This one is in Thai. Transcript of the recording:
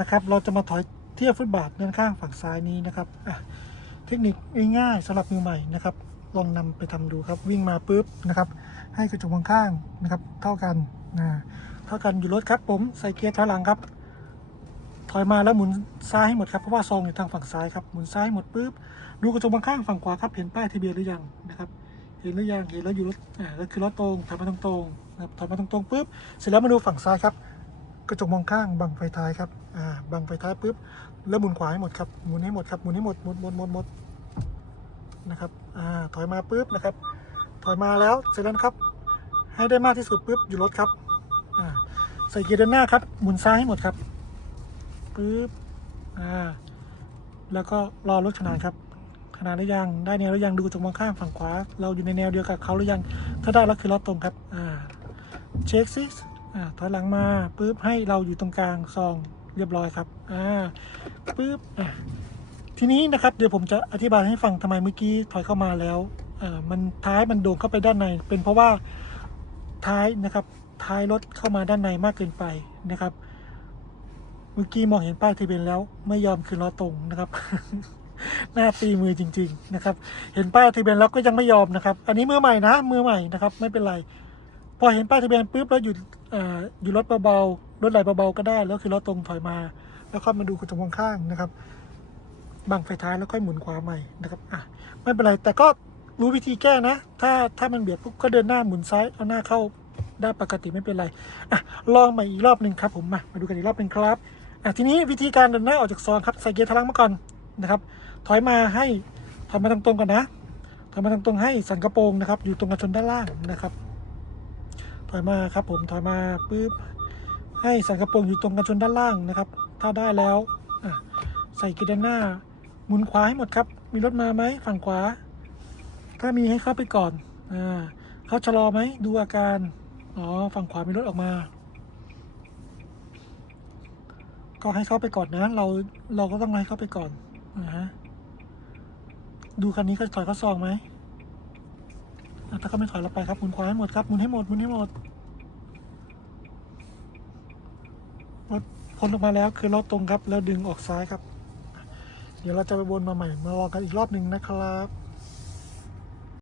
นะครับ เราจะมาถอยเทียบฟุตบาทด้านข้างฝั่งซ้ายนี้นะครับเทคนิคง่ายๆสำหรับมือใหม่นะครับ ลองนำไปทำดูครับ วิ่งมาปุ๊บนะครับ ให้กระจกมองข้างนะครับ เท่ากันนะเท่ากันอยู่รถครับ ผมใส่เกียร์ถอยหลังครับ ถอยมาแล้วหมุนซ้ายให้หมดครับเพราะว่าซองอยู่ทางฝั่งซ้ายครับหมุนซ้ายหมดปุ๊บดูกระจกมองข้างฝั่งขวาครับเห็นป้ายทะเบียนหรือยังนะครับเห็นหรือยังเห็นแล้วอยู่รถอ่าก็คือรถตรงถอยมาตรงๆนะครับถอยมาตรงๆปุ๊บเสร็จแล้วมาดูฝั่งซ้ายครับ กระจกมองข้างบังไฟท้ายครับ อ่า บังไฟท้ายปุ๊บ แล้วหมุนขวาให้หมดครับ หมุนให้หมดครับ หมุนให้หมด หมดหมดหมดหมดนะครับ อ่า ถอยมาปุ๊บนะครับ ถอยมาแล้วเสร็จแล้วครับ ให้ได้มากที่สุดปุ๊บอยู่รถครับ อ่า ใส่เกียร์เดินหน้าครับ หมุนซ้ายให้หมดครับปุ๊บ อ่า แล้วก็รอรถขนานครับขนาดหรือยัง ได้แนวหรือยัง ดูกระจกมองข้างฝั่งขวา เราอยู่ในแนวเดียวกับเขาหรือยัง ถ้าได้แล้วคือรถตรงครับ อ่า เช็คซิ อ่าถอยหลังมาปุ๊บให้เราอยู่ตรงกลางซองเรียบร้อยครับอ่าปุ๊บอ่าทีนี้นะครับเดี๋ยวผมจะอธิบายให้ฟังทำไมเมื่อกี้ถอยเข้ามาแล้วอ่ามันท้ายมันโด่งเข้าไปด้านใน เป็นเพราะว่าท้ายนะครับท้ายรถเข้ามาด้านในมากเกินไปนะครับ เมื่อกี้มองเห็นป้ายทะเบียนแล้วไม่ยอมคืนล้อตรงนะครับหน้าตีมือจริง ๆ นะครับ เห็นป้ายทะเบียนแล้วก็ยังไม่ยอมนะครับ อันนี้มือใหม่นะมือใหม่นะครับ ไม่เป็นไร อเห็นป้ายทะเบียนปุ๊บแล้วหยุดอยู่รถเบาๆรถไหลเบาๆก็ได้ แล้วคือรถตรงถอยมา แล้วค่อยมาดูกระจกมองข้างนะครับบังไฟท้ายแล้วค่อยหมุนขวาใหม่นะครับอะไม่เป็นไรแต่ก็รู้วิธีแก้นะ ถ้าถ้ามันเบียดปุ๊บก็เดินหน้าหมุนซ้ายเอาหน้าเข้าได้ปกติไม่เป็นไรอะลองใหม่อีกรอบหนึ่งครับผมมามาดูกันอีกรอบหนึ่งครับอะทีนี้วิธีการเดินหน้าออกจากซองครับใส่เกียร์ถอยหลังมาก่อนนะครับ ถอยมาให้ถอยมาตรงๆก่อนนะถอยมาตรงๆให้สันกระโปรงนะครับ อยู่ตรงกระชนด้านล่างนะครับ อยมาครับผมถอยมาปุ๊บให้สันกระโปรงอยู่ตรงกันชนด้านล่างนะครับ ถ้าได้แล้วใส่เกียร์ด้านหน้า หมุนขวาให้หมดครับ มีรถมาไหมฝั่งขวา ถ้ามีให้เข้าไปก่อนอ่าเขาชะลอไหมดูอาการอ๋อฝั่งขวามีรถออกมา ก็ให้เข้าไปก่อนนะ เราเราก็ต้องให้เข้าไปก่อนนะฮะดูคันนี้ก็ถอยเข้าซองไหม ถ้าเขาไม่ถอยเราไปครับหมุนขวาให้หมดครับหมุนให้หมดหมุนให้หมดรถพ้นออกมาแล้วคือรถตรงครับ แล้วดึงออกซ้ายครับ เดี๋ยวเราจะไปวนมาใหม่มาลองกันอีกรอบหนึ่งนะครับ